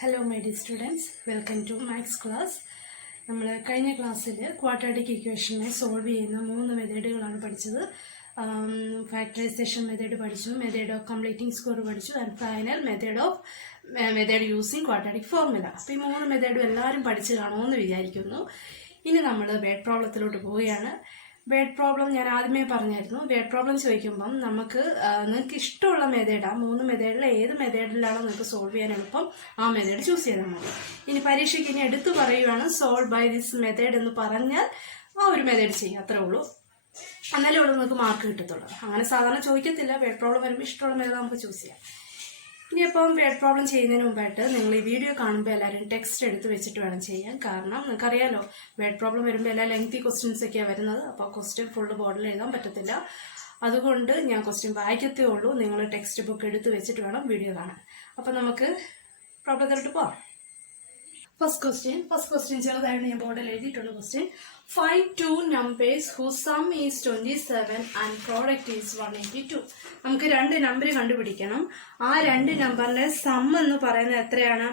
Hello my dear students, welcome to Max class. നമ്മൾ കഴിഞ്ഞ ക്ലാസ്സിൽ ക്വാഡ്രാറ്റിക് ഇക്വേഷനെ സോൾവ് ചെയ്യുന്ന 3 മെത്തേഡുകളാണ് പഠിച്ചത്. ഫാക്ടറൈസേഷൻ മെത്തേഡ് പഠിച്ചു, മെത്തേഡ് ഓഫ് കംപ്ലീറ്റിംഗ് സ്കോർ പഠിച്ചു, and final method using quadratic formula. അപ്പോൾ ഈ 3 മെത്തേഡും എല്ലാവരും പഠിച്ചു കാണുമെന്ന് വിചാരിക്കുന്നു. ഇനി നമ്മൾ വേർഡ് പ്രോബ്ലത്തിലോട്ട് പോവുകയാണ്. വേർഡ് പ്രോബ്ലം ഞാൻ ആദ്യമേ പറഞ്ഞായിരുന്നു. വേർഡ് പ്രോബ്ലം ചോദിക്കുമ്പം നിങ്ങൾക്ക് ഇഷ്ടമുള്ള മെത്തേഡ്, ആ 3 മെത്തേഡിൽ ഏത് മെത്തേഡിലാണോ നിങ്ങൾക്ക് സോൾവ് ചെയ്യാൻ എളുപ്പം ആ മെത്തേഡ് ചൂസ് ചെയ്താൽ മതി. ഇനി പരീക്ഷയ്ക്ക് ഇനി എടുത്തു പറയുകയാണ് സോൾവ് ബൈ ദിസ് മെത്തേഡ് എന്ന് പറഞ്ഞാൽ ആ ഒരു മെത്തേഡ് ചെയ്യുക, അത്രേ ഉള്ളൂ. എന്നാലും ഇവിടെ നിങ്ങൾക്ക് മാർക്ക് കിട്ടത്തുള്ളൂ. അങ്ങനെ സാധാരണ ചോദിക്കത്തില്ല. വേർഡ് പ്രോബ്ലം വരുമ്പോൾ ഇഷ്ടമുള്ള മെത്തേഡ് നമുക്ക് ചൂസ് ചെയ്യാം. ഇനിയിപ്പം വേർഡ് പ്രോബ്ലം ചെയ്യുന്നതിന് മുമ്പായിട്ട് നിങ്ങൾ ഈ വീഡിയോ കാണുമ്പോൾ എല്ലാവരും ടെക്സ്റ്റ് എടുത്ത് വെച്ചിട്ട് വേണം ചെയ്യാൻ. കാരണം നിങ്ങൾക്കറിയാലോ, വേർഡ് പ്രോബ്ലം വരുമ്പോൾ എല്ലാ ലെങ്തി ക്വസ്റ്റ്യൻസ് ഒക്കെയാണ് വരുന്നത്. അപ്പോൾ ക്വസ്റ്റ്യൻ ഫുള്ള് ബോർഡിൽ എഴുതാൻ പറ്റത്തില്ല. അതുകൊണ്ട് ഞാൻ ക്വസ്റ്റ്യൻ വായിക്കത്തേ ഉള്ളൂ. നിങ്ങൾ ടെക്സ്റ്റ് ബുക്ക് എടുത്ത് വെച്ചിട്ട് വേണം വീഡിയോ കാണാൻ. അപ്പം നമുക്ക് പ്രോബ്ലത്തിലോട്ട് പോവാം. ഫസ്റ്റ് ക്വസ്റ്റ്യൻ ചെറുതായിട്ട് ഞാൻ ബോർഡിൽ എഴുതിയിട്ടുണ്ട്. Question find 2 numbers whose sum is 27 and product is 182. നമുക്ക് 2 നമ്പർ കണ്ടുപിടിക്കണം. ആ 2 നമ്പറിന്റെ സം എന്ന് പറയുന്നത് എത്രയാണ്?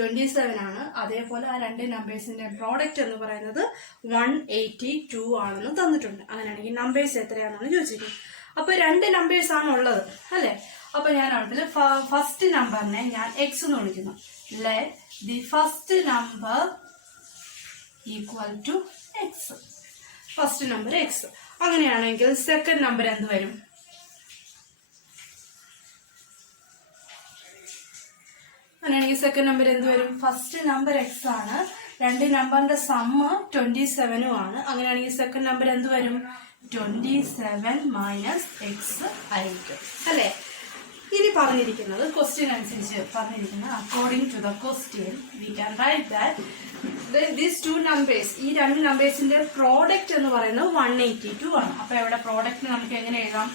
27 ആണ്. അതേപോലെ ആ 2 നമ്പേഴ്സിന്റെ പ്രോഡക്റ്റ് എന്ന് പറയുന്നത് 182 ആണെന്ന് തന്നിട്ടുണ്ട്. അങ്ങനെയാണെങ്കിൽ നമ്പേഴ്സ് എത്രയാണെന്ന് ചോദിച്ചിരിക്കും. അപ്പൊ 2 നമ്പേഴ്സ് ആണ് ഉള്ളത് അല്ലെ? അപ്പൊ ഞാൻ അതിൽ ഫസ്റ്റ് നമ്പറിനെ ഞാൻ എക്സ് എന്ന് വിളിക്കുന്നു. Let the first number equal to x. First number x. അങ്ങനെയാണെങ്കിൽ സെക്കൻഡ് നമ്പർ എന്ത് വരും? അങ്ങനെയാണെങ്കിൽ സെക്കൻഡ് നമ്പർ എന്ത് വരും? ഫസ്റ്റ് നമ്പർ എക്സ് ആണ്. 2 നമ്പറിന്റെ സമ്മ് 27 ആണ്. അങ്ങനെയാണെങ്കിൽ സെക്കൻഡ് നമ്പർ എന്ത് വരും? 27 മൈനസ് എക്സ് ആയിരിക്കും അല്ലെ? ഇനി പറഞ്ഞിരിക്കുന്നത് ക്വസ്റ്റ്യൻ അനുസരിച്ച് പറഞ്ഞിരിക്കുന്നത് according to the question we can write that these 2 numbers, ഈ 2 നമ്പേഴ്സിന്റെ പ്രോഡക്റ്റ് എന്ന് പറയുന്നത് 182 ആണ്. അപ്പൊ ഇവിടെ പ്രോഡക്റ്റ് നമുക്ക് എങ്ങനെ എഴുതാം?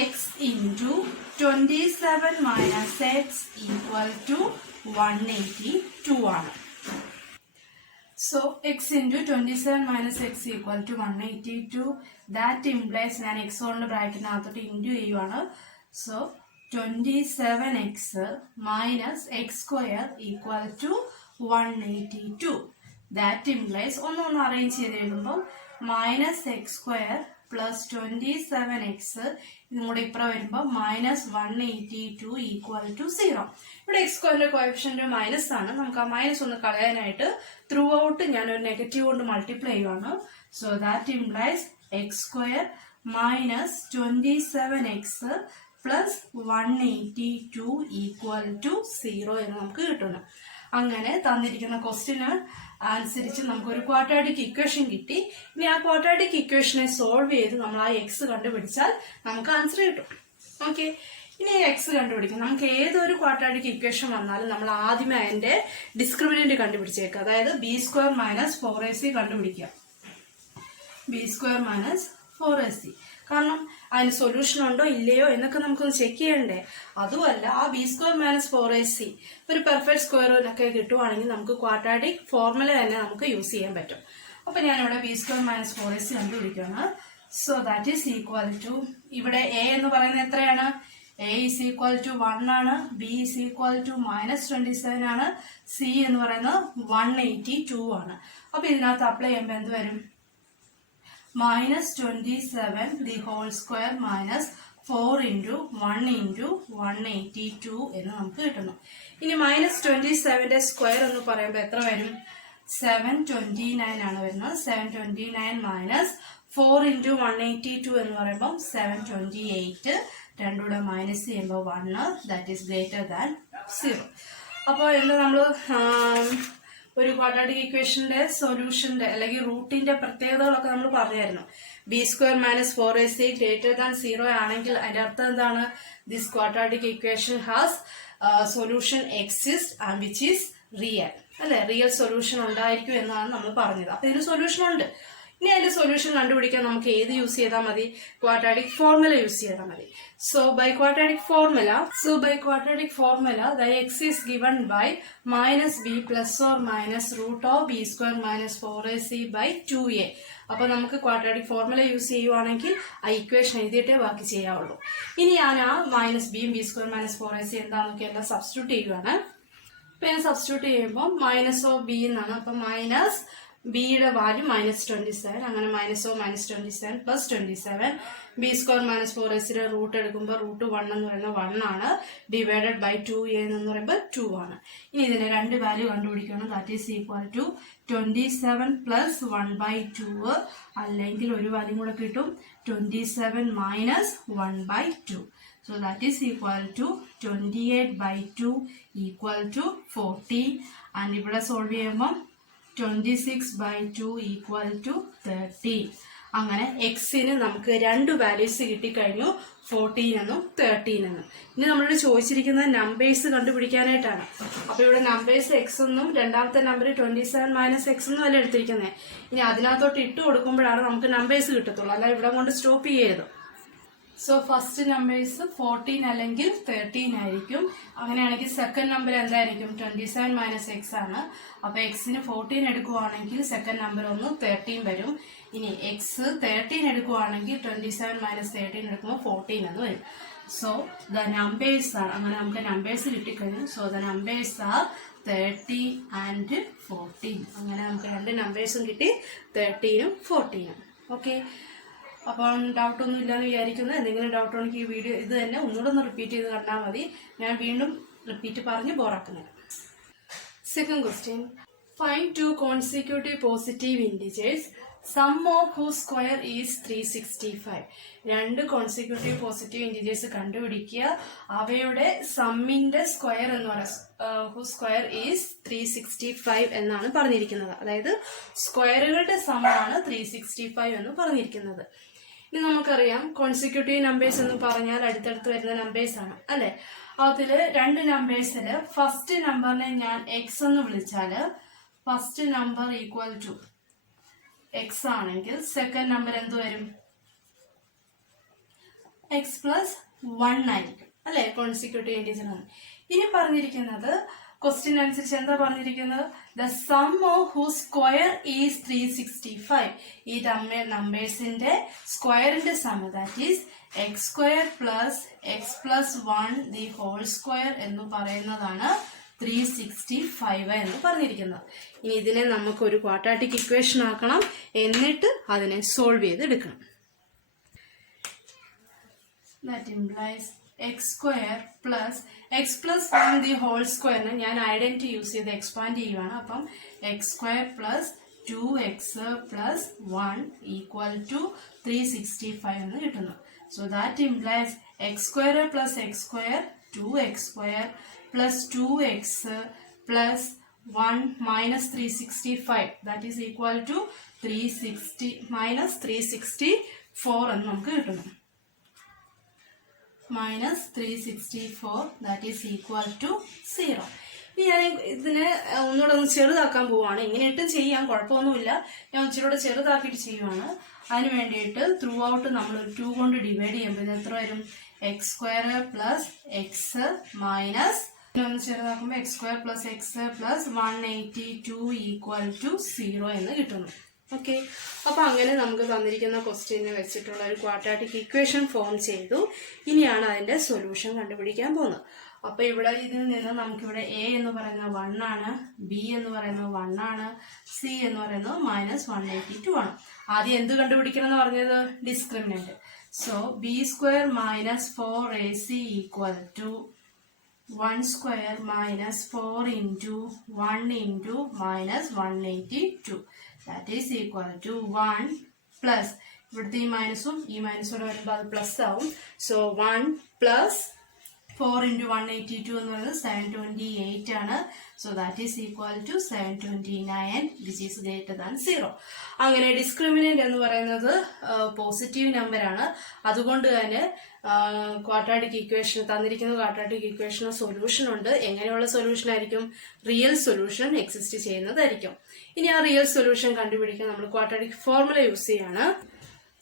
X into 27 minus x equal to 182 ആണ്. So x into 27 minus x equal to 182. That implies ഞാൻ x കൊണ്ട് ബ്രാക്കറ്റിനകത്തോട്ട് ഇൻറ്റു ചെയ്യുവാണ്. So 27x minus x square equal to 182. That implies ഒന്ന് അറേഞ്ച് ചെയ്ത് എഴുതുമ്പോൾ minus X square plus 27x ഇതും കൂടെ ഇപ്പുറം വരുമ്പോൾ മൈനസ് 182 ഈക്വൽ ടു 0. ഇവിടെ എക്സ് സ്ക്വയറിന്റെ കോഎഫിഷ്യന്റ് മൈനസ് ആണ്. നമുക്ക് ആ മൈനസ് ഒന്ന് കളയാനായിട്ട് ത്രൂ ഔട്ട് ഞാനൊരു നെഗറ്റീവ് കൊണ്ട് മൾട്ടിപ്ലൈ ചെയ്യുവാണ്. So that implies x square minus 27x plus 182 equal to 0 എന്ന് നമുക്ക് കിട്ടുന്നു. അങ്ങനെ തന്നിരിക്കുന്ന ക്വസ്റ്റ്യന് അനുസരിച്ച് നമുക്കൊരു ക്വാഡ്രാറ്റിക് ഇക്വേഷൻ കിട്ടി. ഇനി ആ ക്വാഡ്രാറ്റിക് ഇക്വേഷനെ സോൾവ് ചെയ്ത് നമ്മൾ ആ എക്സ് കണ്ടുപിടിച്ചാൽ നമുക്ക് ആൻസർ കിട്ടും. ഓക്കെ, ഇനി എക്സ് കണ്ടുപിടിക്കാം. നമുക്ക് ഏതൊരു ക്വാഡ്രാറ്റിക് ഇക്വേഷൻ വന്നാലും നമ്മൾ ആദ്യമേ അതിന്റെ ഡിസ്ക്രിമിനന്റ് കണ്ടുപിടിച്ചേക്കുക. അതായത് b² മൈനസ് 4ac കണ്ടുപിടിക്കുക. b² minus 4ac. കാരണം അതിന് സൊല്യൂഷൻ ഉണ്ടോ ഇല്ലയോ എന്നൊക്കെ നമുക്കൊന്ന് ചെക്ക് ചെയ്യണ്ടേ. അതുമല്ല, ആ b² മൈനസ് 4ac ഒരു പെർഫെക്റ്റ് സ്ക്വയറിനൊക്കെ കിട്ടുവാണെങ്കിൽ നമുക്ക് ക്വാഡ്രാറ്റിക് ഫോർമുല തന്നെ നമുക്ക് യൂസ് ചെയ്യാൻ പറ്റും. അപ്പൊ ഞാനിവിടെ b² മൈനസ് 4ac കണ്ടുപിടിക്കുകയാണ്. So that is equal to, ഇവിടെ a എന്ന് പറയുന്നത് എത്രയാണ്? a ഈസ് ഈക്വൽ ടു 1 ആണ്. b is equal to minus 27 ആണ്. c എന്ന് പറയുന്നത് 182 ആണ്. അപ്പൊ ഇതിനകത്ത് അപ്ലൈ ചെയ്യുമ്പോൾ എന്ത് വരും? Minus 27 the whole square minus 4 into 1 into 182 എന്ന് നമുക്ക് കിട്ടുന്നു. ഇനി മൈനസ് 27ന്റെ സ്ക്വയർ എന്ന് പറയുമ്പോൾ എത്ര വരും? 729 ആണ് വരുന്നത്. 729 മൈനസ് 4 ഇൻറ്റു 182 എന്ന് പറയുമ്പോൾ 728. രണ്ടുകൂടെ മൈനസ് ചെയ്യുമ്പോൾ 1, ദാറ്റ് ഈസ് ഗ്രേറ്റർ ദാൻ 0. അപ്പോൾ എന്താ നമ്മൾ ഒരു ക്വാഡ്രാറ്റിക് ഇക്വേഷന്റെ സൊല്യൂഷന്റെ അല്ലെങ്കിൽ റൂട്ടിന്റെ പ്രത്യേകതകളൊക്കെ നമ്മൾ പറഞ്ഞായിരുന്നു. b² minus 4ac greater than 0 ആണെങ്കിൽ അതിന്റെ അർത്ഥം എന്താണ്? This quadratic equation has solution exist and which is real അല്ലെ? റിയൽ സൊല്യൂഷൻ ഉണ്ടായിരിക്കും എന്നാണ് നമ്മൾ പറഞ്ഞത്. അപ്പൊ ഇതിന് സൊല്യൂഷൻ ഉണ്ട്. ഇനി അതിന്റെ സൊല്യൂഷൻ കണ്ടുപിടിക്കാൻ നമുക്ക് ഏത് യൂസ് ചെയ്താൽ മതി? ക്വാഡ്രാറ്റിക് ഫോർമുല യൂസ് ചെയ്താൽ മതി. So by quadratic formula the x is given by minus b plus or minus root of b² minus 4ac by 2a. അപ്പൊ നമുക്ക് ക്വാഡ്രാറ്റിക് ഫോർമുല യൂസ് ചെയ്യുവാണെങ്കിൽ ആ ഇക്വേഷൻ എഴുതിയിട്ടേ ബാക്കി ചെയ്യാവുള്ളൂ. ഇനി ഞാൻ ആ മൈനസ് ബിയും b² minus 4ac എന്താണെന്നൊക്കെ എല്ലാം സബ്സ്റ്റിറ്റ്യൂട്ട് ചെയ്യുവാണ്. പിന്നെ സബ്സ്റ്റിറ്റ്യൂട്ട് ചെയ്യുമ്പോൾ മൈനസ് ഓഫ് ബി എന്നാണ്. അപ്പം മൈനസ് ബിയുടെ വാല്യൂ -27, അങ്ങനെ -27 plus 27 B square -4ac root എടുക്കുമ്പോൾ √1 എന്ന് പറയുന്നത് 1 ആണ്, ഡിവൈഡഡ് ബൈ 2a എന്ന് പറയുമ്പോൾ 2 ആണ്. ഇനി ഇതിന്റെ രണ്ട് വാല്യൂ കണ്ടുപിടിക്കണം. That is equal to 27 plus 1/2, അല്ലെങ്കിൽ ഒരു വാല്യൂ കൂടെ കിട്ടും 27 minus 1/2. So that is equal to 28/2 equal to 40, and ഇവിടെ സോൾവ് ചെയ്യുമ്പോൾ 26/2 equal to 30. അങ്ങനെ എക്സിന് നമുക്ക് രണ്ട് വാല്യൂസ് കിട്ടിക്കഴിഞ്ഞു, 14 എന്നും 13 എന്നും. ഇനി നമ്മളോട് ചോദിച്ചിരിക്കുന്നത് നമ്പേഴ്സ് കണ്ടുപിടിക്കാനായിട്ടാണ്. അപ്പൊ ഇവിടെ നമ്പേഴ്സ് എക്സ് എന്നും രണ്ടാമത്തെ നമ്പർ 27 മൈനസ് എക്സ് എന്നും അല്ല എടുത്തിരിക്കുന്നത്. ഇനി അതിനകത്തോട്ട് ഇട്ട് കൊടുക്കുമ്പോഴാണ് നമുക്ക് നമ്പേഴ്സ് കിട്ടത്തുള്ളൂ, അല്ല ഇവിടെ കൊണ്ട് സ്റ്റോപ്പ് ചെയ്യരുത്. സോ ഫസ്റ്റ് നമ്പേഴ്സ് 14 അല്ലെങ്കിൽ 13 ആയിരിക്കും. അങ്ങനെയാണെങ്കിൽ സെക്കൻഡ് നമ്പർ എന്തായിരിക്കും? 27 മൈനസ് എക്സ് ആണ്. അപ്പൊ എക്സിന് 14 എടുക്കുവാണെങ്കിൽ സെക്കൻഡ് നമ്പർ ഒന്ന് 13 വരും. ഇനി എക്സ് 13 എടുക്കുവാണെങ്കിൽ 27 മൈനസ് 13 എടുക്കുമ്പോൾ 14 എന്ന് വരും. സോ ദ നമ്പേഴ്സ് ആർ, അങ്ങനെ നമുക്ക് നമ്പേഴ്സ് കിട്ടിക്കഴിഞ്ഞു. So the numbers are 30 and 14. അങ്ങനെ നമുക്ക് രണ്ട് നമ്പേഴ്സും കിട്ടി, 13ഉം 14ഉം. ഓക്കെ, അപ്പം ഡൗട്ടൊന്നും ഇല്ലാന്ന് വിചാരിക്കുന്നു. എന്തെങ്കിലും ഡൗട്ട് ഉണ്ടെങ്കിൽ ഈ വീഡിയോ ഇത് തന്നെ ഒന്നുകൂടെ ഒന്ന് റിപ്പീറ്റ് ചെയ്ത് കണ്ടാൽ മതി. ഞാൻ വീണ്ടും റിപ്പീറ്റ് പറഞ്ഞ് ബോറാക്കുന്നില്ല. Second question, find 2 consecutive positive integers sum of whose square is 365. രണ്ട് കോൺസിക്യൂട്ടീവ് പോസിറ്റീവ് ഇൻഡിജേഴ്സ് കണ്ടുപിടിക്കുക. അവയുടെ സമ്മിന്റെ സ്ക്വയർ എന്ന് പറയുന്നത് ഹൂസ് സ്ക്വയർ ഈസ് 365 എന്നാണ് പറഞ്ഞിരിക്കുന്നത്. അതായത് സ്ക്വയറുകളുടെ സമ്മാണ് 365 എന്ന് പറഞ്ഞിരിക്കുന്നത്. ഇനി നമുക്കറിയാം കോൺസിക്യൂട്ടീവ് നമ്പേഴ്സ് എന്ന് പറഞ്ഞാൽ അടുത്തടുത്ത് വരുന്ന നമ്പേഴ്സ് ആണ് അല്ലെ. അതില് രണ്ട് നമ്പേഴ്സില് ഫസ്റ്റ് നമ്പറിനെ ഞാൻ എക്സ് എന്ന് വിളിച്ചാല് first number equal to x ആണെങ്കിൽ സെക്കൻഡ് നമ്പർ എന്ത് വരും? എക്സ് പ്ലസ് 1 ആയിരിക്കും അല്ലെ, കോൺസിക്യൂട്ടീവ് ഇൻഡിജർ ആണ്. ഇനി പറഞ്ഞിരിക്കുന്നത് ക്വസ്റ്റ്യൻ അനുസരിച്ച് എന്താ പറഞ്ഞിരിക്കുന്നത്? The sum of whose square is 365. ഈ നമ്പേഴ്സിന്റെ സ്ക്വയറിന്റെ sum that is x square plus x plus 1 the whole square എന്ന് പറയുന്നതാണ് 365 എന്ന് പറഞ്ഞിരിക്കുന്നത്. ഇനി ഇതിനെ നമുക്ക് ഒരു ക്വാഡ്രാറ്റിക് ഇക്വേഷൻ ആക്കണം, എന്നിട്ട് അതിനെ സോൾവ് ചെയ്ത് എടുക്കണം. That implies x square plus x plus 1 the whole square. ഞാൻ ഐഡന്റിറ്റി യൂസ് ചെയ്ത് എക്സ്പാൻഡ് ചെയ്യുവാണ്. അപ്പം x square plus 2x plus 1 equal to 365 എന്ന് കിട്ടുന്നു. So that implies x square plus x square 2x square plus 2x plus 1 minus 365 that is equal to 360 minus 364 എന്ന് നമുക്ക് കിട്ടുന്നു. minus 364 that is equal to 0. ഇനി ഞാൻ ഇതിനെ ഒന്നുകൂടെ ഒന്ന് ചെറുതാക്കാൻ പോവാണ്. ഇങ്ങനെ ഇട്ടും ചെയ്യാം, കുഴപ്പമൊന്നുമില്ല. ഞാൻ ഇച്ചിരൂടെ ചെറുതാക്കിയിട്ട് ചെയ്യുവാണ്. അതിന് വേണ്ടിയിട്ട് ത്രൂ ഔട്ട് നമ്മൾ 2 കൊണ്ട് ഡിവൈഡ് ചെയ്യുമ്പോൾ ഇത് എത്ര വരും? X square plus x minus ഒന്ന് ചെറുതാക്കുമ്പോൾ x square plus x plus 182 equal to 0 എന്ന് കിട്ടുന്നു. ഓക്കെ, അപ്പൊ അങ്ങനെ നമുക്ക് തന്നിരിക്കുന്ന ക്വസ്റ്റ്യനെ വെച്ചിട്ടുള്ള ഒരു ക്വാഡ്രാറ്റിക് ഇക്വേഷൻ ഫോം ചെയ്തു. ഇനിയാണ് അതിന്റെ സൊല്യൂഷൻ കണ്ടുപിടിക്കാൻ പോകുന്നത്. അപ്പൊ ഇവിടെ ഇതിൽ നിന്ന് നമുക്കിവിടെ എ എന്ന് പറയുന്നത് 1 ആണ്, ബി എന്ന് പറയുന്നത് 1 ആണ്, സി എന്ന് പറയുന്നത് -182 ആണ്. ആദ്യം എന്ത് കണ്ടുപിടിക്കണം എന്ന് പറഞ്ഞത്? Discriminant. So b square minus 4ac equal to 1 square minus 4 into 1 into -182 that is equal to 1 plus ഇവിടുത്തെ ഈ മൈനസും ഈ മൈനസോടെ വരുമ്പോൾ അത് പ്ലസ് ആവും. സോ 1 പ്ലസ് 4 ഇൻറ്റു 182 എന്ന് പറയുന്നത് 728 ആണ്. So that is equal to 729 which is greater than 0. അങ്ങനെ ഡിസ്ക്രിമിനന്റ് എന്ന് പറയുന്നത് പോസിറ്റീവ് നമ്പർ ആണ്. അതുകൊണ്ട് തന്നെ ക്വാഡ്രാറ്റിക് ഇക്വേഷൻ തന്നിരിക്കുന്ന ക്വാഡ്രാറ്റിക് ഇക്വേഷന് സൊല്യൂഷൻ ഉണ്ട്. എങ്ങനെയുള്ള സൊല്യൂഷൻ ആയിരിക്കും? റിയൽ സൊല്യൂഷൻ എക്സിസ്റ്റ് ചെയ്യുന്നതായിരിക്കും. ഇനി ആ റിയൽ സൊല്യൂഷൻ കണ്ടുപിടിക്കാൻ നമ്മൾ ക്വാഡ്രാറ്റിക് ഫോർമുല യൂസ് ചെയ്യാണ്.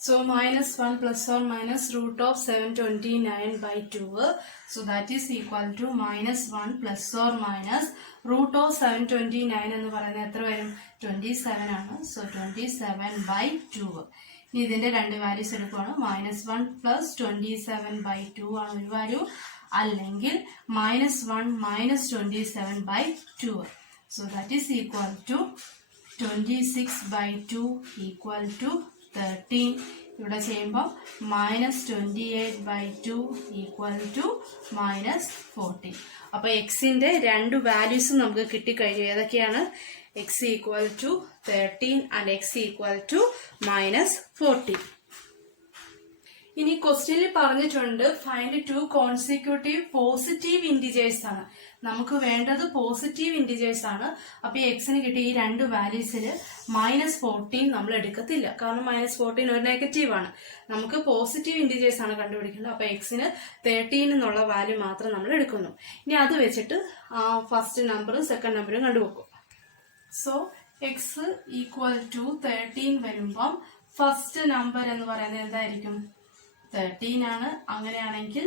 So -1 plus or minus root of 729/2. So that is equal to -1 plus or minus root of 729 എന്ന് പറയുന്നത് എത്ര വരും? 27 ആണ്. So 27/2. ഇനി ഇതിന്റെ രണ്ട് വാല്യൂസ് എടുക്കുകയാണ്. -1 plus 27/2 ആണ് ഒരു വാല്യൂ, അല്ലെങ്കിൽ -1 -27/2. So that is equal to 26/2 equal to 13. ഇവിടെ ചെയ്യുമ്പോൾ -28/2 equal to -14. അപ്പോൾ എക്സിന്റെ രണ്ട് വാല്യൂസും നമുക്ക് കിട്ടിക്കഴിഞ്ഞു. ഏതൊക്കെയാണ്? x equal to 13 and x equal to -14. ഇനി ക്വസ്റ്റ്യനിൽ പറഞ്ഞിട്ടുണ്ട് ഫൈൻഡ് 2 കോൺസിക്യൂട്ടീവ് പോസിറ്റീവ് ഇൻഡിജേഴ്സ് ആണ്. നമുക്ക് വേണ്ടത് പോസിറ്റീവ് ഇൻഡിജേഴ്സ് ആണ്. അപ്പൊ ഈ എക്സിന് കിട്ടിയ ഈ രണ്ട് വാല്യൂസിൽ -14 നമ്മൾ എടുക്കത്തില്ല, കാരണം -14 ഒരു നെഗറ്റീവ് ആണ്. നമുക്ക് പോസിറ്റീവ് ഇൻഡിജേഴ്സ് ആണ് കണ്ടുപിടിക്കുന്നത്. അപ്പൊ എക്സിന് 13 എന്നുള്ള വാല്യൂ മാത്രം നമ്മൾ എടുക്കുന്നു. ഇനി അത് വെച്ചിട്ട് ഫസ്റ്റ് നമ്പറും സെക്കൻഡ് നമ്പറും കണ്ടുവെക്കും. സോ എക്സ് ഈക്വൽ ടു 13 വരുമ്പം ഫസ്റ്റ് നമ്പർ എന്ന് പറയുന്നത് എന്തായിരിക്കും? 13 ആണ്. അങ്ങനെയാണെങ്കിൽ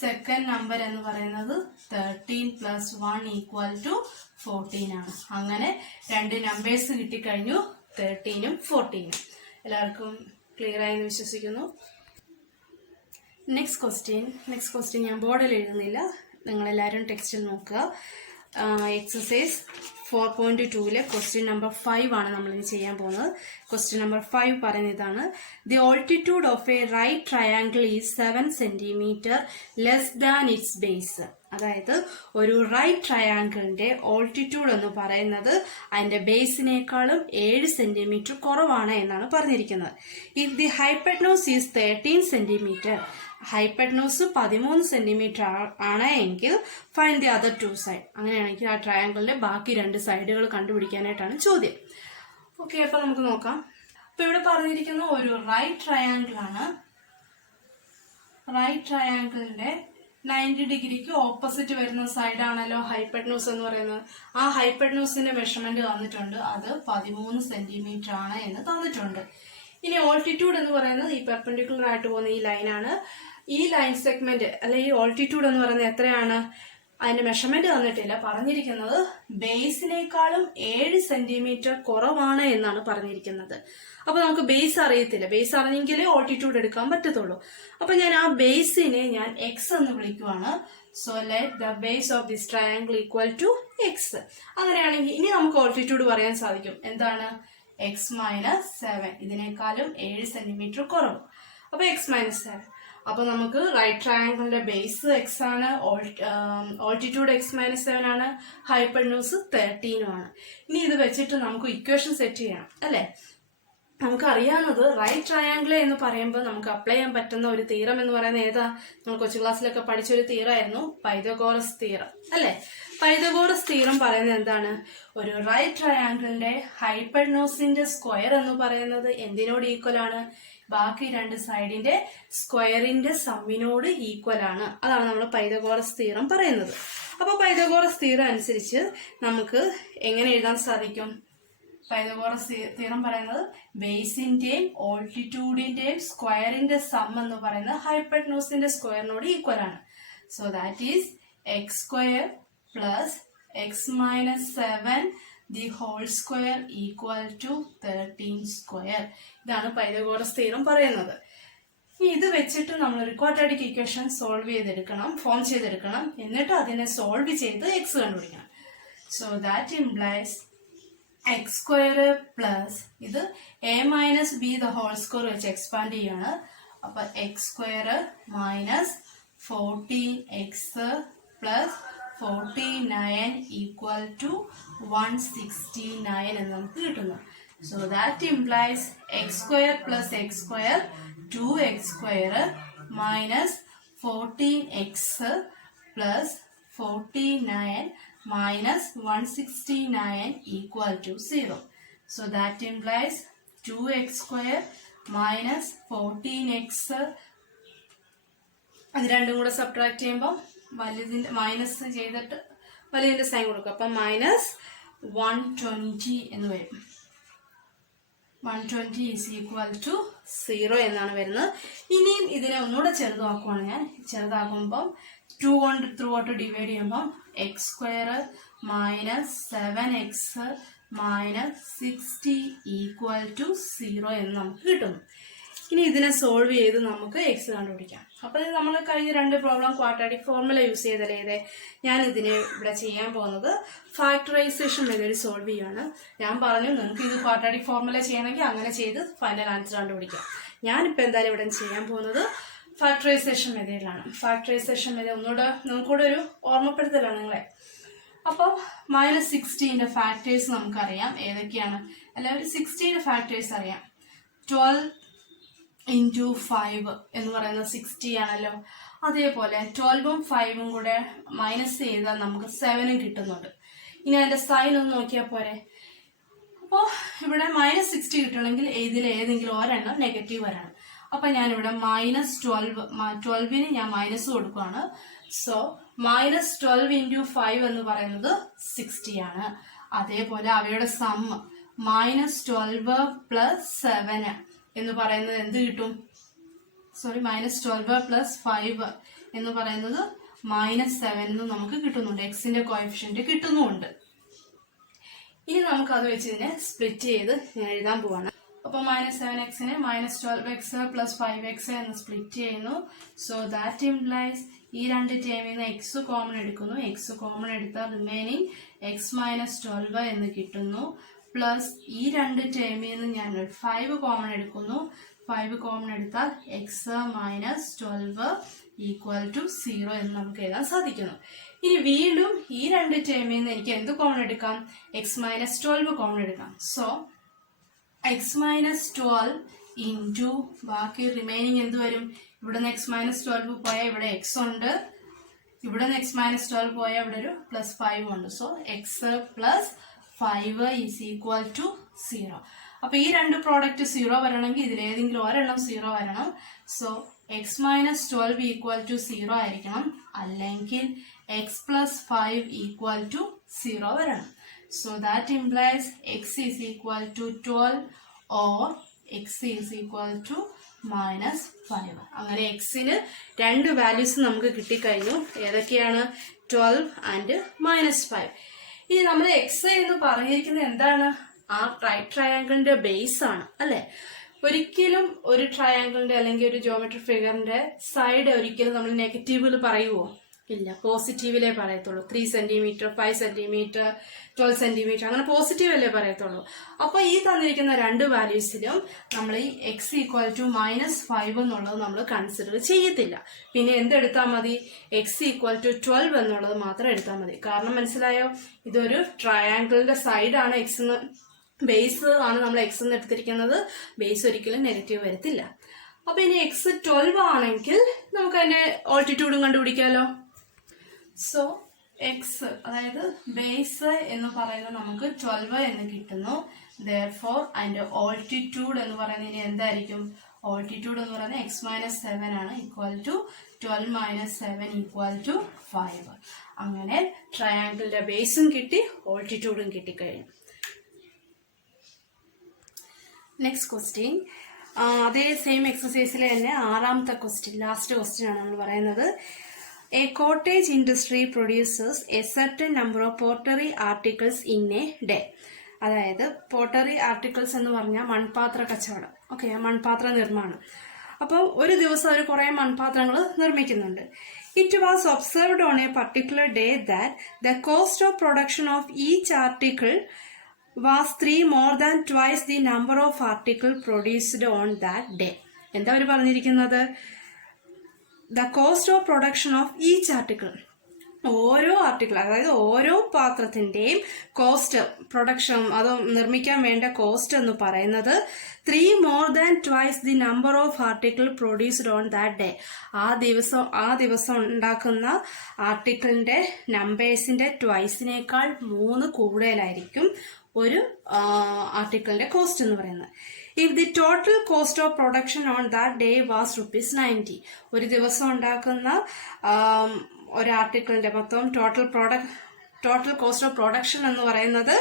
സെക്കൻഡ് നമ്പർ എന്ന് പറയുന്നത് 13 + 1 ഈക്വൽ ടു 14 ആണ്. അങ്ങനെ രണ്ട് നമ്പേഴ്സ് കിട്ടിക്കഴിഞ്ഞു, 13ഉം 14ഉം. എല്ലാവർക്കും ക്ലിയർ ആയെന്ന് വിശ്വസിക്കുന്നു. നെക്സ്റ്റ് ക്വസ്റ്റ്യൻ ഞാൻ ബോർഡിൽ എഴുതുന്നില്ല, നിങ്ങളെല്ലാവരും ടെക്സ്റ്റിൽ നോക്കുക. എക്സസൈസ് 4.2 ക്വസ്റ്റ്യൻ നമ്പർ 5 ആണ് നമ്മളിനി ചെയ്യാൻ പോകുന്നത്. ക്വസ്റ്റ്യൻ നമ്പർ 5 പറയുന്ന ഇതാണ്: the altitude of a right triangle is 7 centimetre less than its base. അതായത് ഒരു റൈറ്റ് ട്രയാങ്കിളിന്റെ ഓൾട്ടിറ്റ്യൂഡ് എന്ന് പറയുന്നത് അതിന്റെ ബേസിനേക്കാളും 7 സെന്റിമീറ്റർ കുറവാണ് എന്നാണ് പറഞ്ഞിരിക്കുന്നത്. If the hypotenuse is 13 centimetre, hypotenuse 13 centimetre ആണ് എങ്കിൽ ഫൈൻഡ് ദി അതർ 2 സൈഡ്. അങ്ങനെയാണെങ്കിൽ ആ ട്രയാങ്കിളിന്റെ ബാക്കി 2 സൈഡുകൾ കണ്ടുപിടിക്കാനായിട്ടാണ് ചോദ്യം. ഓക്കെ, അപ്പൊ നമുക്ക് നോക്കാം. അപ്പൊ ഇവിടെ പറഞ്ഞിരിക്കുന്ന ഒരു റൈറ്റ് ട്രയാങ്കിൾ ആണ്. റൈറ്റ് ട്രയാങ്കിളിന്റെ 90 ഡിഗ്രിക്ക് ഓപ്പോസിറ്റ് വരുന്ന സൈഡാണല്ലോ ഹൈപ്പറ്റ്നോസ് എന്ന് പറയുന്നത്. ആ ഹൈപ്പറ്റ്നോസിന്റെ മെഷർമെന്റ് തന്നിട്ടുണ്ട്, അത് 13 സെന്റിമീറ്റർ ആണ് എന്ന് തന്നിട്ടുണ്ട്. ഇനി ഓൾട്ടിറ്റ്യൂഡ് എന്ന് പറയുന്നത് ഈ പെർപെൻഡിക്കുലർ ആയിട്ട് പോകുന്ന ഈ ലൈനാണ്. ഈ ലൈൻ സെഗ്മെന്റ് അല്ലെ ഈ ഓൾട്ടിറ്റ്യൂഡ് എന്ന് പറയുന്നത് എത്രയാണ്? അതിന്റെ മെഷർമെന്റ് തന്നിട്ടില്ല, പറഞ്ഞിരിക്കുന്നത് ബേസിനേക്കാളും 7 സെന്റിമീറ്റർ കുറവാണ് എന്നാണ് പറഞ്ഞിരിക്കുന്നത്. അപ്പൊ നമുക്ക് ബേസ് അറിയത്തില്ല, ബേസ് അറിഞ്ഞെങ്കിലേ ഓൾട്ടിറ്റ്യൂഡ് എടുക്കാൻ പറ്റത്തുള്ളൂ. അപ്പൊ ഞാൻ ആ ബേസിനെ ഞാൻ എക്സ് എന്ന് വിളിക്കുവാണ്. So let the base of this triangle equal to x. അങ്ങനെയാണെങ്കിൽ ഇനി നമുക്ക് ഓൾട്ടിറ്റ്യൂഡ് പറയാൻ സാധിക്കും. എന്താണ്? x - 7, ഇതിനേക്കാളും 7 സെന്റിമീറ്റർ കുറവ്. അപ്പൊ x - 7. അപ്പൊ നമുക്ക് റൈറ്റ് ട്രയാങ്കിളിന്റെ ബേസ് എക്സ് ആണ്, ഓൾട്ടിറ്റ്യൂഡ് x - 7 ആണ്, ഹൈപ്പർന്യൂസ് 13 ആണ്. ഇനി ഇത് വെച്ചിട്ട് നമുക്ക് ഇക്വേഷൻ സെറ്റ് ചെയ്യണം അല്ലെ. നമുക്കറിയാവുന്നത് റൈറ്റ് ട്രയാങ്കിൾ എന്ന് പറയുമ്പോൾ നമുക്ക് അപ്ലൈ ചെയ്യാൻ പറ്റുന്ന ഒരു തീറം എന്ന് പറയുന്നത് ഏതാ? നമ്മൾ കൊച്ചു ക്ലാസ്സിലൊക്കെ പഠിച്ച ഒരു തീറമായിരുന്നു, പൈതഗോറസ് തീറം അല്ലെ. പൈതഗോറസ് തീറം പറയുന്നത് എന്താണ്? ഒരു റൈറ്റ് ട്രയാങ്കിളിന്റെ ഹൈപ്പർനോസിന്റെ സ്ക്വയർ എന്ന് പറയുന്നത് എന്തിനോട് ഈക്വൽ ആണ്? ബാക്കി 2 സൈഡിന്റെ സ്ക്വയറിന്റെ സമ്മിനോട് ഈക്വൽ ആണ്. അതാണ് നമ്മൾ പൈതഗോറസ് തീറം പറയുന്നത്. അപ്പൊ പൈതഗോറസ് തീറം അനുസരിച്ച് നമുക്ക് എങ്ങനെ എഴുതാൻ സാധിക്കും? പൈതഗോറസ് തീറം പറയുന്നത് ബേസിന്റെയും ഓൾട്ടിറ്റ്യൂഡിന്റെയും സ്ക്വയറിന്റെ സം എന്ന് പറയുന്നത് ഹൈപ്പർനോസിന്റെ സ്ക്വയറിനോട് ഈക്വൽ ആണ്. So that is x square plus x - 7 the whole square equal to 13 square. ഇതാണ് പൈതഗോറസ് തീറം പറയുന്നത്. ഇത് വെച്ചിട്ട് നമ്മൾ ഒരു ക്വാഡ്രാറ്റിക് ഇക്വേഷൻ ഫോം ചെയ്തെടുക്കണം. എന്നിട്ട് അതിനെ സോൾവ് ചെയ്ത് x കണ്ടുപിടിക്കണം. So that implies x square plus ഇത് a - b the whole square വെച്ച് എക്സ്പാൻഡ് ചെയ്യാണ്. അപ്പൊ x square minus 14x plus 49 equal to 169 എന്ന് നമുക്ക് കിട്ടുന്നു. So that implies x square plus x square 2x square minus 14x plus 49 minus 169 equal to 0. So that implies 2x square minus 14x. അത് രണ്ടും കൂടെ subtract ചെയ്യുമ്പോൾ വലുതിന്റെ minus ചെയ്തിട്ട് വലുതിന്റെ sign കൊടുക്കും. അപ്പം -120 എന്ന് വരും. 120 is equal to 0 എന്നാണ് വരുന്നത്. ഇനിയും ഇതിനെ ഒന്നുകൂടെ ചെറുതാക്കുവാണ് ഞാൻ. ചെറുതാക്കുമ്പം 2 കൊണ്ട് ത്രൂ ഔട്ട് ഡിവൈഡ് ചെയ്യുമ്പം x square minus 7x minus 60 equal to 0 എന്ന് നമുക്ക് കിട്ടുന്നു. ഇനി ഇതിനെ സോൾവ് ചെയ്ത് നമുക്ക് എക്സ് കണ്ടുപിടിക്കാം. അപ്പോൾ ഇത് നമ്മൾ കഴിഞ്ഞ 2 പ്രോബ്ലം ക്വാഡ്രാറ്റിക് ഫോർമുല യൂസ് ചെയ്തല്ലേ. ഞാൻ ഇതിനെ ഇവിടെ ചെയ്യാൻ പോകുന്നത് ഫാക്ടറൈസേഷൻ മെത്തേഡ് സോൾവ് ചെയ്യുകയാണ്. ഞാൻ പറഞ്ഞു നിങ്ങൾക്ക് ഇത് ക്വാഡ്രാറ്റിക് ഫോർമുല ചെയ്യണമെങ്കിൽ അങ്ങനെ ചെയ്ത് ഫൈനൽ ആൻസർ കണ്ടുപിടിക്കാം. ഞാനിപ്പോൾ എന്തായാലും ഇവിടെ ചെയ്യാൻ പോകുന്നത് ഫാക്ടറൈസേഷൻ മെത്തേഡിലാണ്. ഫാക്ടറൈസേഷൻ മെത്തേഡ് നിങ്ങൾക്കൂടെ ഒരു ഓർമ്മപ്പെടുത്തലാണ് നിങ്ങളെ. അപ്പോൾ -16 ഫാക്ടേഴ്സ് നമുക്കറിയാം ഏതൊക്കെയാണ്. എല്ലാവരും 16 ഫാക്ടേഴ്സ് അറിയാം. 12 × 5 എന്ന് പറയുന്നത് 60 ആണല്ലോ. അതേപോലെ 12ഉം 5ഉം കൂടെ മൈനസ് ചെയ്താൽ നമുക്ക് 7 കിട്ടുന്നുണ്ട്. ഇനി അതിന്റെ സൈൻ ഒന്ന് നോക്കിയാൽ പോരെ. അപ്പോൾ ഇവിടെ -60 കിട്ടണമെങ്കിൽ ഇതിൽ ഏതെങ്കിലും ഒരെണ്ണം നെഗറ്റീവ് വരണം. അപ്പൊ ഞാനിവിടെ -12ന് ഞാൻ മൈനസ് കൊടുക്കുകയാണ്. സോ -12 × 5 എന്ന് പറയുന്നത് 60 ആണ്. അതേപോലെ അവയുടെ സമ്മ് -12 + 7 എന്ന് പറയുന്നത് എന്ത് കിട്ടും? -12 + 5 എന്ന് പറയുന്നത് -7 എന്ന് നമുക്ക് കിട്ടുന്നുണ്ട്. എക്സിന്റെ കോഎഫിഷ്യന്റ് കിട്ടുന്നുമുണ്ട്. ഇനി നമുക്ക് അത് വെച്ച് ഇതിനെ സ്പ്ലിറ്റ് ചെയ്ത് ഞാൻ എഴുതാൻ പോവാണ്. അപ്പോൾ -7xനെ -12x + 5x എന്ന് സ്പ്ലിറ്റ് ചെയ്യുന്നു. സോ ദാറ്റ് ഇംപ്ലൈസ് ഈ 2 ടേമിൽ നിന്ന് എക്സ് കോമൺ എടുക്കുന്നു. എക്സ് കോമൺ എടുത്താൽ റിമൈനിങ് x - 12 എന്ന് കിട്ടുന്നു. പ്ലസ് ഈ 2 ടേമിൽ നിന്ന് ഞാൻ 5 കോമൺ എടുക്കുന്നു. 5 കോമൺ എടുത്താൽ x - 12 = 0 എന്ന് നമുക്ക് എഴുതാൻ സാധിക്കുന്നു. ഇനി വീണ്ടും ഈ 2 ടേമിൽ നിന്ന് എനിക്ക് എന്ത് കോമൺ എടുക്കാം? x - 12 കോമൺ എടുക്കാം. സോ x - 12 ഇൻറ്റു ബാക്കി റിമൈനിങ് എന്ത് വരും? ഇവിടെ നിന്ന് x - 12 പോയാൽ ഇവിടെ x ഉണ്ട്. ഇവിടെ നിന്ന് x - 12 പോയാൽ ഇവിടെ ഒരു +5 ഉണ്ട്. So x + 5 = 0. അപ്പൊ ഈ 2 പ്രോഡക്റ്റ് 0 വരണമെങ്കിൽ ഇതിലേതെങ്കിലും ഒരെണ്ണം 0 വരണം. സോ x - 12 = 0 ആയിരിക്കണം. അല്ലെങ്കിൽ x + 5 = 0 വരണം. So that implies x = 12 or x = -5. അങ്ങനെ എക്സിന് 2 വാല്യൂസ് നമുക്ക് കിട്ടിക്കഴിഞ്ഞു. ഏതൊക്കെയാണ്? 12 and -5. ഇനി നമ്മൾ എക്സ് എന്ന് പറഞ്ഞിരിക്കുന്നത് എന്താണ്? ആ റൈറ്റ് ട്രയാങ്കിളിന്റെ ബേസ് ആണ് അല്ലെ. ഒരിക്കലും ഒരു ട്രയാങ്കിളിന്റെ അല്ലെങ്കിൽ ഒരു ജോമെട്രിക് ഫിഗറിന്റെ സൈഡ് ഒരിക്കലും നമ്മൾ നെഗറ്റീവിൽ പറയുവോ? ഇല്ല, പോസിറ്റീവിലേ പറയത്തുള്ളൂ. 3 സെന്റിമീറ്റർ, 5 സെന്റിമീറ്റർ, 12 സെന്റിമീറ്റർ അങ്ങനെ പോസിറ്റീവ് അല്ലേ പറയത്തുള്ളൂ. അപ്പൊ ഈ തന്നിരിക്കുന്ന 2 വാല്യൂസിലും നമ്മൾ ഈ x = -5 എന്നുള്ളത് നമ്മൾ കൺസിഡർ ചെയ്യത്തില്ല. പിന്നെ എന്തെടുത്താൽ മതി? x = 12 എന്നുള്ളത് മാത്രം എടുത്താൽ മതി. കാരണം മനസ്സിലായോ? ഇതൊരു ട്രയാങ്കിളിന്റെ സൈഡാണ്. എക്സ് ബേസ് ആണ് നമ്മൾ എക്സ് എന്ന് എടുത്തിരിക്കുന്നത്. ബേസ് ഒരിക്കലും നെഗറ്റീവ് വരത്തില്ല. അപ്പൊ ഇനി x 12 ആണെങ്കിൽ നമുക്ക് അതിന്റെ ഓൾട്ടിറ്റ്യൂഡും കണ്ടുപിടിക്കാലോ. സോ എക്സ് അതായത് ബേസ് എന്ന് പറയുന്നത് നമുക്ക് 12 എന്ന് കിട്ടുന്നു. therefore അതിന്റെ ഓൾട്ടിറ്റ്യൂഡ് എന്ന് പറയുന്നത് ഇനി എന്തായിരിക്കും? ഓൾട്ടിറ്റ്യൂഡ് എന്ന് പറയുന്നത് x - 7 ആണ്. = 12 - 7 = 5. അങ്ങനെ ട്രയാങ്കിളിന്റെ ബേസും കിട്ടി, ഓൾട്ടിറ്റ്യൂഡും കിട്ടിക്കഴിഞ്ഞു. നെക്സ്റ്റ് ക്വസ്റ്റ്യൻ അതേ സെയിം എക്സസൈസിലെ തന്നെ 6ാമത്തെ ക്വസ്റ്റ്യൻ, ലാസ്റ്റ് ക്വസ്റ്റ്യൻ ആണ് നമ്മൾ പറയുന്നത്. A cottage industry produces a certain number of pottery articles in a day. അതായത് പോട്ടറി ആർട്ടിക്കിൾസ് എന്ന് പറഞ്ഞാൽ മൺപാത്ര കച്ചവടം. ഓക്കെ, മൺപാത്ര നിർമ്മാണം. അപ്പം ഒരു ദിവസം അവർ കുറേ മൺപാത്രങ്ങൾ നിർമ്മിക്കുന്നുണ്ട്. It was observed on a particular day that the cost of production of each article was 3 more than twice the number of article produced on that day. എന്താ അവർ പറഞ്ഞിരിക്കുന്നത്? The cost of production of each article, ഓരോ article അതായത് ഓരോ പാത്രത്തിന്റെയും cost, production അത് നിർമ്മിക്കാൻ വേണ്ട cost എന്ന് പറയുന്നത് 3 more than twice the number of article produced on that day. ആ ദിവസം ഉണ്ടാക്കുന്ന ആർട്ടിക്കിളിന്റെ നമ്പേഴ്സിന്റെ ട്വൈസിനേക്കാൾ 3 കൂടുതലായിരിക്കും ഒരു ആർട്ടിക്കിളിന്റെ കോസ്റ്റ് എന്ന് പറയുന്നത്. If the total cost of production on that day was ₹90, ഒരു ദിവസം ഉണ്ടാക്കുന്ന ഒരു ആർട്ടിക്കിളിന്റെ മൊത്തം ടോട്ടൽ കോസ്റ്റ് ഓഫ് പ്രൊഡക്ഷൻ എന്ന് പറയുന്നത്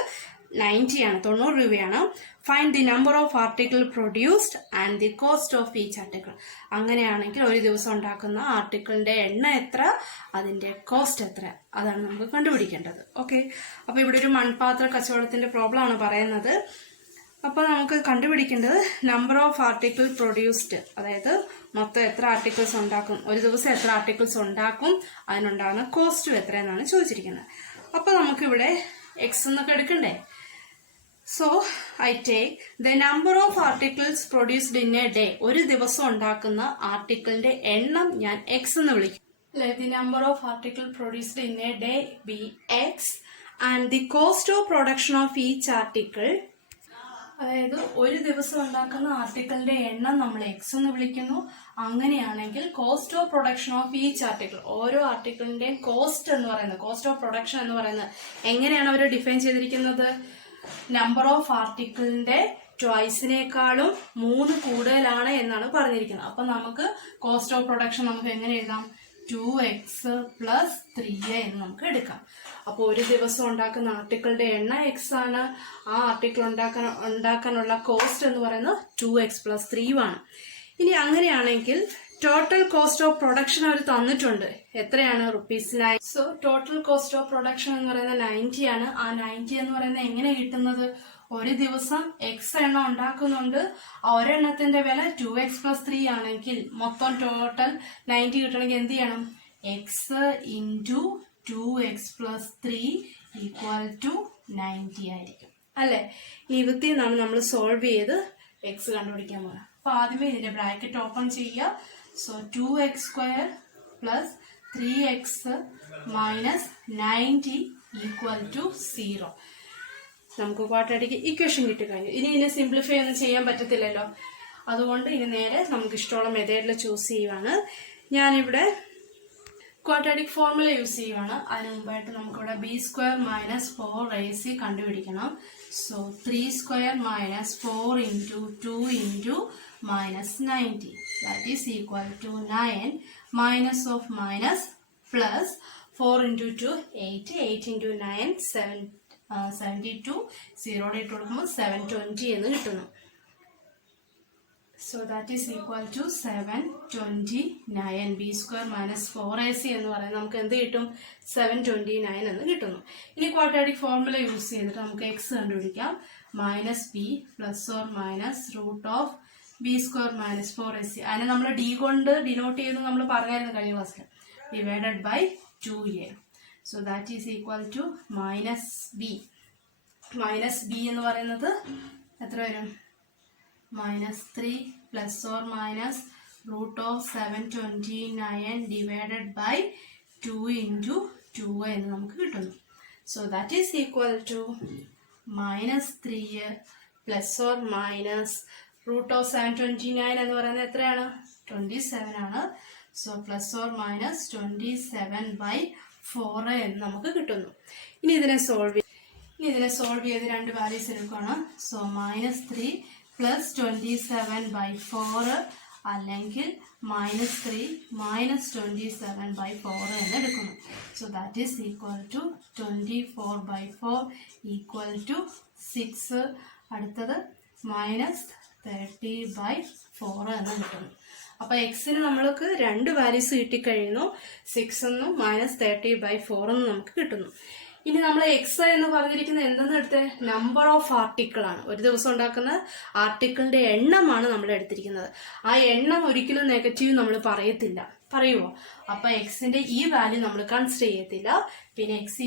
90 ആണ്, 90 രൂപയാണ്. Find the number of article produced and the cost of each article. അങ്ങനെയാണെങ്കിൽ ഒരു ദിവസം ഉണ്ടാക്കുന്ന ആർട്ടിക്കിളിന്റെ എണ്ണം എത്ര, അതിന്റെ കോസ്റ്റ് എത്ര, അതാണ് നമുക്ക് കണ്ടുപിടിക്കേണ്ടത്. ഓക്കെ, അപ്പൊ ഇവിടെ ഒരു മൺപാത്ര കച്ചവടത്തിന്റെ പ്രോബ്ലം ആണ് പറയുന്നത്. അപ്പോൾ നമുക്ക് കണ്ടുപിടിക്കേണ്ടത് നമ്പർ ഓഫ് ആർട്ടിക്കിൾ പ്രൊഡ്യൂസ്ഡ്, അതായത് മൊത്തം എത്ര ആർട്ടിക്കിൾസ് ഉണ്ടാക്കും, ഒരു ദിവസം എത്ര ആർട്ടിക്കിൾസ് ഉണ്ടാക്കും, അതിനുണ്ടാകുന്ന കോസ്റ്റും എത്രയെന്നാണ് ചോദിച്ചിരിക്കുന്നത്. അപ്പോൾ നമുക്കിവിടെ എക്സ് എന്നൊക്കെ എടുക്കണ്ടേ. So I take the number of articles produced in A day, ഒരു ദിവസം ഉണ്ടാക്കുന്ന ആർട്ടിക്കിളിന്റെ എണ്ണം ഞാൻ എക്സ് എന്ന് വിളിക്കും. Let the number of articles produced in a day be X and the cost of production of each article, അതായത് ഒരു ദിവസം ഉണ്ടാക്കുന്ന ആർട്ടിക്കിളിന്റെ എണ്ണം നമ്മൾ എക്സ് എന്ന് വിളിക്കുന്നു. അങ്ങനെയാണെങ്കിൽ cost of production of each article, ഓരോ ആർട്ടിക്കിളിന്റെയും കോസ്റ്റ് എന്ന് പറയുന്നത്, കോസ്റ്റ് ഓഫ് പ്രൊഡക്ഷൻ എന്ന് പറയുന്നത് എങ്ങനെയാണ് അവർ ഡിഫൈൻ ചെയ്തിരിക്കുന്നത്? നമ്പർ ഓഫ് ആർട്ടിക്കിളിന്റെ ട്വൈസിനേക്കാളും 3 കൂടുതലാണ് എന്നാണ് പറഞ്ഞിരിക്കുന്നത്. അപ്പൊ നമുക്ക് കോസ്റ്റ് ഓഫ് പ്രൊഡക്ഷൻ നമുക്ക് എങ്ങനെ എഴുതാം? 2x + 3a എന്ന് നമുക്ക് എടുക്കാം. അപ്പോൾ ഒരു ദിവസം ഉണ്ടാക്കുന്ന ആർട്ടിക്കിളുടെ എണ്ണം എക്സ് ആണ്, ആ ആർട്ടിക്കിൾ ഉണ്ടാക്കാനുള്ള കോസ്റ്റ് എന്ന് പറയുന്നത് 2x + 3 ആണ്. ഇനി അങ്ങനെയാണെങ്കിൽ ടോട്ടൽ കോസ്റ്റ് ഓഫ് പ്രൊഡക്ഷൻ അവർ തന്നിട്ടുണ്ട്, എത്രയാണ്? ₹9. So total cost of production എന്ന് പറയുന്നത് 90 ആണ്. ആ 90 എന്ന് പറയുന്നത് എങ്ങനെ കിട്ടുന്നത്? ഒരു ദിവസം എക്സ് എണ്ണം ഉണ്ടാക്കുന്നുണ്ട്, ഒരെണ്ണത്തിന്റെ വില 2x + 3 ആണെങ്കിൽ മൊത്തം ടോട്ടൽ 90 കിട്ടണമെങ്കിൽ എന്ത് ചെയ്യണം? എക്സ് ഇൻറ്റു 2x + 3 = 90 ആയിരിക്കും അല്ലെ. ഇതിൽ നിന്നാണ് നമ്മൾ സോൾവ് ചെയ്ത് എക്സ് കണ്ടുപിടിക്കാൻ പോകുന്നത്. അപ്പൊ ആദ്യമേ ഇതിന്റെ ബ്രാക്കറ്റ് ഓപ്പൺ ചെയ്യുക. So 2x² + 3x - 90 = 0. നമുക്ക് ക്വാഡ്രാറ്റിക് ഇക്വേഷൻ കിട്ടിക്കഴിഞ്ഞു. ഇനി ഇതിനെ സിംപ്ലിഫൈ ഒന്നും ചെയ്യാൻ പറ്റത്തില്ലല്ലോ, അതുകൊണ്ട് ഇനി നേരെ നമുക്ക് ഇഷ്ടമുള്ള മെത്തേഡിൽ ചൂസ് ചെയ്യുവാണ്. ഞാനിവിടെ ക്വാഡ്രാറ്റിക് ഫോർമുല യൂസ് ചെയ്യുവാണ്. അതിന് മുമ്പായിട്ട് നമുക്കിവിടെ b² - 4ac കണ്ടുപിടിക്കണം. So 3² - 4 × 2 × -90 that is equal to 9 minus of minus plus 4 × 2 8 8 × 9 72 0 ഇട്ട് കൊടുക്കുമ്പോൾ 720 എന്ന് കിട്ടുന്നു. So that is equal to 729. b² - 4ac എന്ന് പറയുന്നത് നമുക്ക് എന്ത് കിട്ടും? 729 എന്ന് കിട്ടുന്നു. ഇനി ക്വാഡ്രാറ്റിക് ഫോർമുല യൂസ് ചെയ്തിട്ട് നമുക്ക് എക്സ് കണ്ടുപിടിക്കാം. -b ± √b² - 4ac. അതിനെ നമ്മൾ d കൊണ്ട് ഡിനോട്ട് ചെയ്ത് നമ്മൾ പറഞ്ഞായിരുന്നു കഴിഞ്ഞ ക്ലാസ്സിൽ, divided by 2a. So that is equal to -b. -b എന്ന് പറയുന്നത് എത്ര വരും? -3 ± √729 ഡിവൈഡഡ് ബൈ 2 × 2 എന്ന് നമുക്ക് കിട്ടുന്നു. So that is equal to -3 ± √729 എന്ന് പറയുന്നത് എത്രയാണ്? 27 ആണ്. സോ ±27/4 എന്ന് നമുക്ക് കിട്ടുന്നു. ഇനി ഇതിനെ സോൾവ് ചെയ്ത് രണ്ട് വാല്യൂസ് എടുക്കുകയാണ്. സോ -3 + 27/4 അല്ലെങ്കിൽ -3 - 27/4 എന്ന് എടുക്കുന്നു. So that is equal to 24/4 = 6. അടുത്തത് -30/4 എന്ന് കിട്ടുന്നു. അപ്പൊ എക്സിന് നമ്മൾക്ക് രണ്ട് വാല്യൂസ് കിട്ടിക്കഴിയുന്നു, 6 എന്നും -30/4 എന്നും നമുക്ക് കിട്ടുന്നു. ഇനി നമ്മൾ എക്സ് എന്ന് പറഞ്ഞിരിക്കുന്നത് എന്തെന്ന് എടുത്ത്? നമ്പർ ഓഫ് ആർട്ടിക്കിൾ ആണ്. ഒരു ദിവസം ഉണ്ടാക്കുന്ന ആർട്ടിക്കിളിന്റെ എണ്ണമാണ് നമ്മൾ എടുത്തിരിക്കുന്നത്. ആ എണ്ണം ഒരിക്കലും നെഗറ്റീവ് നമ്മൾ പറയത്തില്ല, പറയുമോ? അപ്പൊ എക്സിന്റെ ഈ വാല്യൂ നമ്മൾ കൺസിഡർ ചെയ്യത്തില്ല. പിന്നെ x =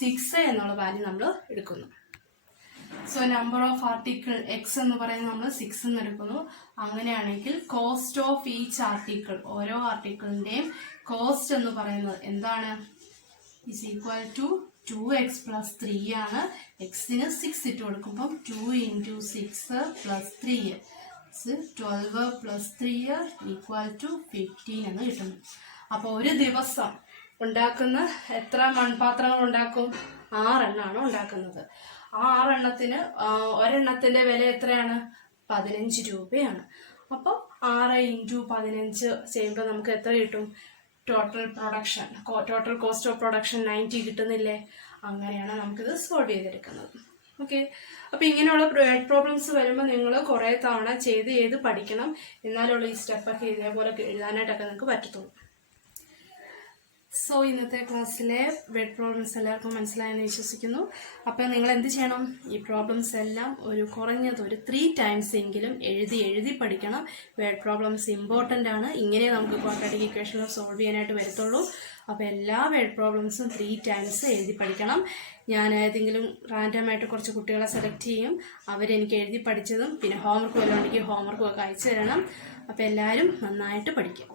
6 എന്നുള്ള വാല്യൂ നമ്മൾ എടുക്കുന്നു. So number of article X എന്ന് പറയുന്നത് നമ്മൾ 6 എന്ന് എടുക്കുന്നു. അങ്ങനെയാണെങ്കിൽ കോസ്റ്റ് ഓഫ് ഈച്ച് ആർട്ടിക്കിൾ, ഓരോ ആർട്ടിക്കിളിന്റെയും കോസ്റ്റ് എന്ന് പറയുന്നത് എന്താണ്? is equal to 2x + 3 ആണ്. എക്സിന് 6 ഇട്ട് കൊടുക്കുമ്പം 2 × 6 + 3 12 + 3 = 15 എന്ന് കിട്ടുന്നു. അപ്പൊ ഒരു ദിവസം ഉണ്ടാക്കുന്ന എത്ര മൺപാത്രങ്ങൾ ഉണ്ടാക്കും? 6 എണ്ണമാണ് ഉണ്ടാക്കുന്നത്. ആ 6 എണ്ണത്തിന് ഒരെണ്ണത്തിന്റെ വില എത്രയാണ്? 15 രൂപയാണ്. അപ്പം 6 × 15 ചെയ്യുമ്പോൾ നമുക്ക് എത്ര കിട്ടും? Total cost of production 90 കിട്ടുന്നില്ലേ? അങ്ങനെയാണ് നമുക്കിത് സോൾവ് ചെയ്തെടുക്കുന്നത്. ഓക്കെ, അപ്പൊ ഇങ്ങനെയുള്ള പ്രോബ്ലംസ് വരുമ്പോൾ നിങ്ങൾ കുറെ തവണ ചെയ്ത് പഠിക്കണം. എന്നാലുള്ള ഈ സ്റ്റെപ്പൊക്കെ ഇതേപോലെ എഴുതാനായിട്ടൊക്കെ നിങ്ങൾക്ക് പറ്റത്തുള്ളൂ. സോ ഇന്നത്തെ ക്ലാസ്സിലെ വേർഡ് പ്രോബ്ലംസ് എല്ലാവർക്കും മനസ്സിലായെന്ന് വിശ്വസിക്കുന്നു. അപ്പോൾ നിങ്ങൾ എന്ത് ചെയ്യണം? ഈ പ്രോബ്ലംസ് എല്ലാം കുറഞ്ഞത് ഒരു 3 ടൈംസ് എങ്കിലും എഴുതി പഠിക്കണം. വേർഡ് പ്രോബ്ലംസ് ഇമ്പോർട്ടൻ്റ് ആണ്. ഇങ്ങനെ നമുക്ക് ക്വാഡ്രാറ്റിക് ഇക്വേഷൻ സോൾവ് ചെയ്യാനായിട്ട് വരത്തുള്ളൂ. അപ്പോൾ എല്ലാ വേർഡ് പ്രോബ്ലംസും 3 ടൈംസ് എഴുതി പഠിക്കണം. ഞാൻ ഏതെങ്കിലും റാൻഡമായിട്ട് കുറച്ച് കുട്ടികളെ സെലക്ട് ചെയ്യും. അവരെനിക്ക് എഴുതി പഠിച്ചതും പിന്നെ ഹോംവർക്ക് വല്ലതും ഉണ്ടെങ്കിൽ ഹോംവർക്കും ഒക്കെ അയച്ചു തരണം. അപ്പോൾ എല്ലാവരും നന്നായിട്ട് പഠിക്കും.